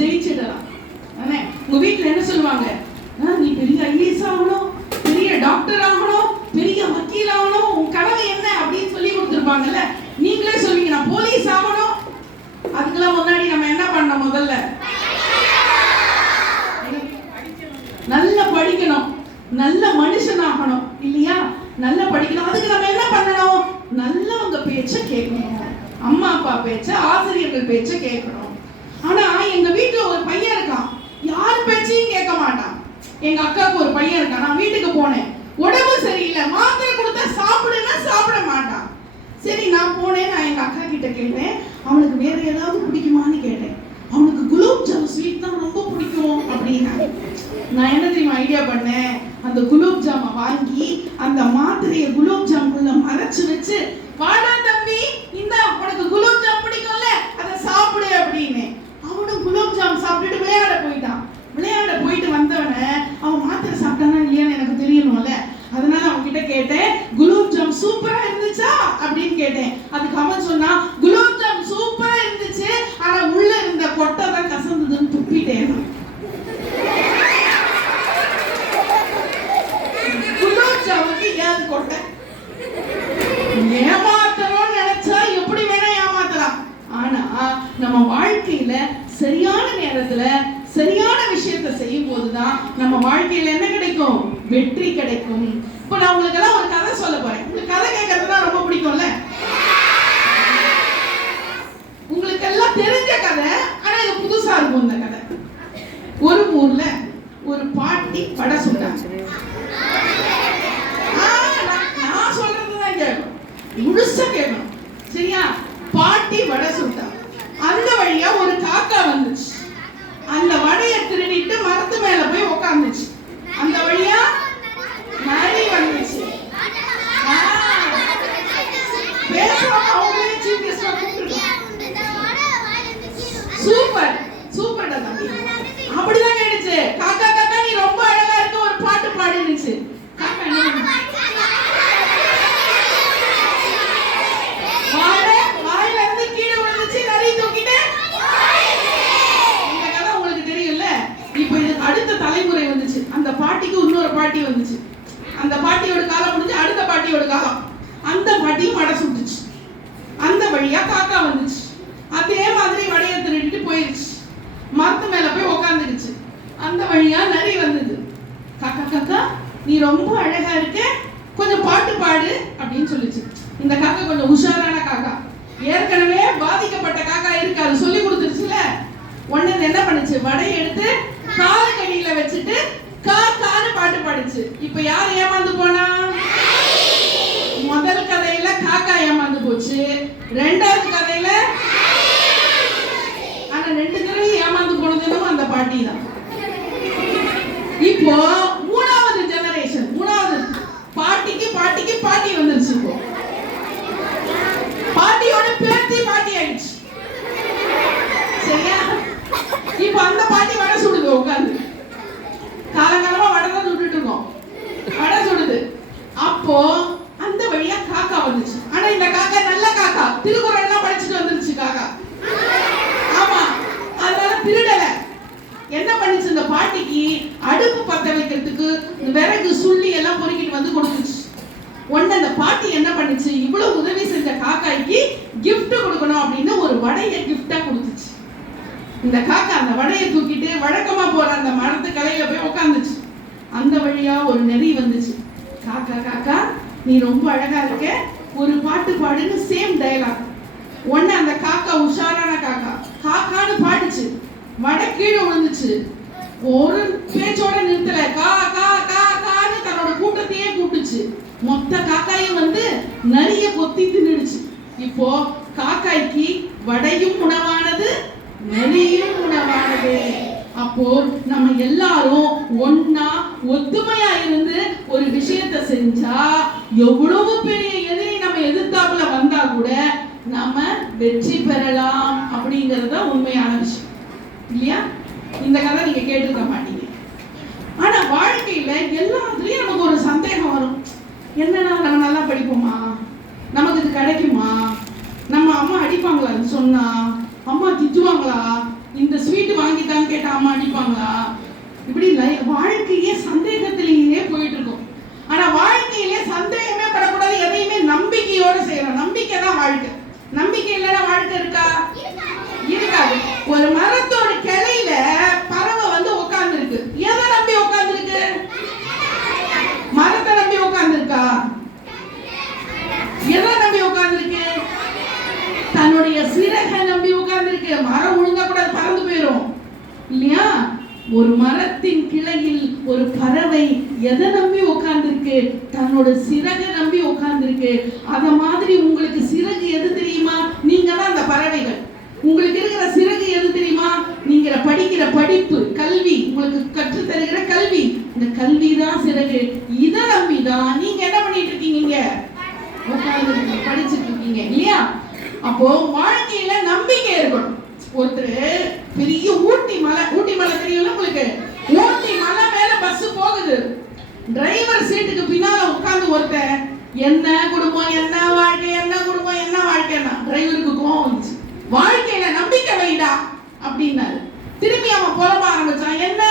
ஜெயிச்சிடலாம். உங்க வீட்டுல என்ன சொல்லுவாங்க? நீ பெரிய ஐஏஎஸ் ஆகணும், பெரிய டாக்டர் ஆகணும், பெரிய வக்கீல் ஆகணும், உன் கனவு என்ன அப்படின்னு சொல்லி கொடுத்துருப்பாங்கல்ல. நீங்களே சொல்லுவீங்க நான் போலீஸ் ஆகணும். அதுக்கெல்லாம் முன்னாடி நம்ம என்ன பண்ணணும்? முதல்ல நல்லா படிக்கணும், நல்ல மனுஷன் ஆகணும் இல்லையா? நல்லா படிக்கணும். அதுக்கு நம்ம என்ன பண்ணணும்? நல்லவங்க பேச்ச கேட்கணும், அம்மா அப்பா பேச்ச, ஆசிரியர்கள் பேச்ச கேட்கணும். ஆனா எங்க வீட்டுல ஒரு பையன் இருக்கான், யார் பேச்சையும் கேட்க மாட்டான். எங்க அக்காவுக்கு ஒரு பையன் இருக்கான். நான் வீட்டுக்கு போனேன், உடம்பு சரியில்லை, மாத்திரை கொடுத்தா சாப்பிடுன்னா சாப்பிட மாட்டான். சரி நான் போனேன், நான் எங்க அக்கா கிட்ட கேட்டேன், அவனுக்கு வேற ஏதாவது பிடிக்குமான்னு கேட்டேன். அவனுக்கு குலோப் ஜாம் ஸ்வீட் தான் ரொம்ப பிடிக்கும் அப்படின்னா. நான் என்ன தெரியுமா ஐடியா பண்ணேன்? அந்த குலோப் ஜாமை வாங்கி அந்த மாத்திரையை குலோப் ஜாமுக்குள்ள மறைச்சு வச்சு, வாடா தம்பி இந்த உனக்கு குலோப் ஜாம் பிடிக்கும்ல அதை சாப்பிடு அப்படின்னு. அவனும் குலோப் ஜாம் சாப்பிட்டுட்டு விளையாட போயிட்டான். விளையாட போயிட்டு வந்தவன அவன் மாத்திரை சாப்பிட்டானா இல்லையான்னு எனக்கு தெரியணும்ல. அதனால அவன் கிட்ட கேட்டேன், குலோப் ஜாம் சூப்பரா இருந்துச்சா அப்படின்னு கேட்டேன். அதுக்கு அவன் சொன்னா, குலோப் ஜாம் சூப்பரா இருந்துச்சு, ஆனா உள்ள இருந்த கொட்டை தான் கசந்ததுன்னு துப்பிட்டேன். குலோப் ஜாமுக்கு ஏது கொட்டை? ஏமாத்தணும்னு நினைச்சா எப்படி வேணா ஏமாத்தலாம். ஆனா நம்ம வாழ்க்கையில சரியான நேரத்துல சரியான விஷயத்தை செய்யும் போதுதான் நம்ம வாழ்க்கையில என்ன கிடைக்கும்? வெற்றி கிடைக்கும். இப்ப நான் உங்களுக்கு எல்லாம் ஒரு கதை சொல்ல போறேன். உங்களுக்கு கதை கேட்கறதுனா ரொம்ப பிடிக்கும்ல? உங்களுக்கு எல்லாம் தெரிஞ்ச கதை, ஆனா இது புதுசா இருக்கும். இந்த கதை, ஒரு ஊர்ல ஒரு பாட்டி வடை சுட்டாங்க. நான் சொல்றதுதான் கேட்கணும், முழுசா கேட்கணும், சரியா? பாட்டி வடை சுட்டா. அந்த வழியா ஒரு காக்கா வந்துச்சு. அந்த வடையை திருடிட்டு மரத்து மேல போய் உட்காந்துச்சு. அந்த வழியா நரி வந்துச்சு. சூப்பர் சூப்பர் தம்பி, அப்படிதான் கேட்டுச்சு. காக்கா காக்கா நீ ரொம்ப அழகா இருக்க, ஒரு பாட்டு பாடினுச்சு. காக்கா என்ன வாயில இருந்து கீழே விழுந்துச்சு, நரி தூக்கிட்டு. இந்த கதை உங்களுக்கு தெரியும்ல. இப்போ இதுக்கு அடுத்த தலைமுறை வந்துச்சு. அந்த பாட்டிக்கு இன்னொரு பாட்டி வந்துச்சு. அந்த பாட்டியோட காலம் முடிஞ்சு அடுத்த பாட்டியோட காலம். அந்த பாட்டியும் வடை சுட்டுச்சு. அந்த வழியா காக்கா வந்துச்சு. அதே மாதிரி வடையை திருடிட்டு போயிருச்சு. மரத்து மேல போய் உக்காந்துருச்சு. அந்த வழியா நரி வந்தது. காக்கா காக்கா நீ ரொம்ப அழகா இருக்க, கொஞ்சம் பாட்டு பாடு அப்படின்னு சொல்லிச்சு. இந்த காக்கா கொஞ்சம் உஷாரான காக்கா, ஏற்கனவே பாதிக்கப்பட்ட காக்கா இருக்கு, அது சொல்லி கொடுத்துருச்சுல. உடனே என்ன பண்ணுச்சு? வடையை எடுத்து காலு கடியில வச்சுட்டு காக்கான்னு பாட்டு பாடுச்சு. இப்ப யார் ஏமாந்து போனா? முதல் கதையில காக்கா ஏமாந்து போச்சு, ரெண்டாவது கதையில ஆனா ரெண்டு தடவை ஏமாந்து போனதும் அந்த பாட்டி தான். இப்போ மூணாவது ஜெனரேஷன், மூணாவது பாட்டிக்கு பாட்டிக்கு பாட்டி வந்துருச்சு. இப்போ பாட்டியோட பேத்தி பாட்டி ஆயிடுச்சு, சரியா? இப்போ அந்த பாட்டி வடை சுடுது உட்காந்து. காலகாலமா வடை தான் சுட்டுட்டு இருக்கோம், வடை சுடுது. அப்போ அந்த வழியா காக்கா வந்துச்சு. ஆனா இந்த காக்கா நல்ல காக்கா, திருக்குறள் எல்லாம் படிச்சுட்டு வந்துருச்சு காக்கா. ஆமா, அதனால திருடல. என்ன பண்ணிச்சு? இந்த பாட்டிக்கு அடுப்பு பத்த வைக்கிறதுக்கு விறகு சுள்ளி எல்லாம் பொறுக்கிட்டு வந்து கொடுத்துச்சு. உடனே அந்த பாட்டி என்ன பண்ணுச்சு? இவ்வளவு உதவி செஞ்ச காக்காய்க்கு கிஃப்ட் கொடுக்கணும் அப்படின்னு ஒரு வடையை கிஃப்டா கொடுத்துச்சு. இந்த காக்கா அந்த வடையை தூக்கிட்டு வழக்கமா போற அந்த மரத்து கலையில போய் உட்காந்துச்சு. அந்த வழியா ஒரு நரி வந்துச்சு. காக்கா காக்கா நீ ரொம்ப அழகா இருக்க, ஒரு பாட்டு பாடுன்னு சேம் டயலாக். உடனே அந்த காக்கா உஷாரான காக்கா காக்கான்னு பாடுச்சு. வடை கீழே விழுந்துச்சு. ஒரு பேச்சோட நிறுத்தல, கா கா கா கான்னு தன்னோட கூட்டத்தையே கூப்பிட்டுச்சு. மொத்த காக்காயும் வந்து நரிய கொத்தி தின்னுடுச்சு. இப்போ காக்காய்க்கு வடையும் உணவானது, நரியும் உணவானது. அப்போ நம்ம எல்லாரும் ஒன்னா ஒத்துமையா இருந்து ஒரு விஷயத்தை செஞ்சா எவ்வளவு பெரிய எதிரி நம்ம எதிர்த்தாப்புல வந்தா கூட நாம வெற்றி பெறலாம். அப்படிங்கறது உண்மையான விஷயம் இல்லையா? இந்த கதை நீங்க கேட்டுக்க மாட்டீங்க. ஆனா வாழ்க்கையில எல்லாத்துலயும் நமக்கு ஒரு சந்தேகம் வரும். என்னன்னா நம்ம நல்லா படிப்போமா, நமக்கு இது கிடைக்குமா, நம்ம அம்மா அடிப்பாங்களா சொன்னா, அம்மா திட்டுவாங்களா, இந்த ஸ்வீட் வாங்கி இருப்பாங்களா? இப்படி வாழ்க்கையே சந்தேகத்திலேயே போயிட்டு இருக்கும். ஆனா வாழ்க்கையிலே சந்தேகமே படக்கூடாது. எதையுமே நம்பிக்கையோட செய்யணும். நம்பிக்கை தான் வாழ்க்கை. நம்பிக்கை இல்லைன்னா வாழ்க்கை இருக்கா? இருக்காது. ஒரு மரத்தோட கிளையில பறவை வந்து உட்கார்ந்து இருக்கு. எதை நம்பி உட்கார்ந்து இருக்கு? மரத்தை நம்பி உட்கார்ந்து இருக்கா? எதை நம்பி உட்கார்ந்து இருக்கு? தன்னுடைய சிறகை நம்பி உட்கார்ந்து இருக்கு. மரம் விழுந்தா கூட பறந்து போயிடும் இல்லையா? ஒரு மரத்தின் கிளையில் ஒரு பறவை எதை நம்பி உட்கார்ந்துருக்கு? தன்னோட சிறகை நம்பி உட்கார்ந்துருக்கு. அத மாதிரி உங்களுக்கு சிறகு எது தெரியுமா? நீங்க தான் அந்த பறவைகள். உங்களுக்கு இருக்கிற சிறகு எது தெரியுமா? நீங்க படிக்கிற படிப்பு, கல்வி, உங்களுக்கு கற்று தருகிற கல்வி. இந்த கல்வி தான் சிறகு. இதை நம்பி தான் நீங்க என்ன பண்ணிட்டு இருக்கீங்க? உட்கார்ந்து படிச்சுட்டு இருக்கீங்க இல்லையா? அப்போ வாழ்க்கையில நம்பிக்கை இருக்கணும். ஒருத்தர் பெரிய ஊட்டி மலை தெரியும்ல உங்களுக்கு? ஊட்டி மலை மேல பஸ் போகுது. டிரைவர் சீட்டுக்கு பின்னால உட்கார்ந்து ஒருத்தர் என்ன குடும்பம், என்ன வாழ்க்கை, என்ன குடும்பம், என்ன வாழ்க்கைன்னா டிரைவருக்கு கோவம் வந்துச்சு. வாழ்க்கையில நம்பிக்கை வைடா அப்படின்னாரு. திரும்பி அவன் புலம்ப ஆரம்பிச்சான். என்ன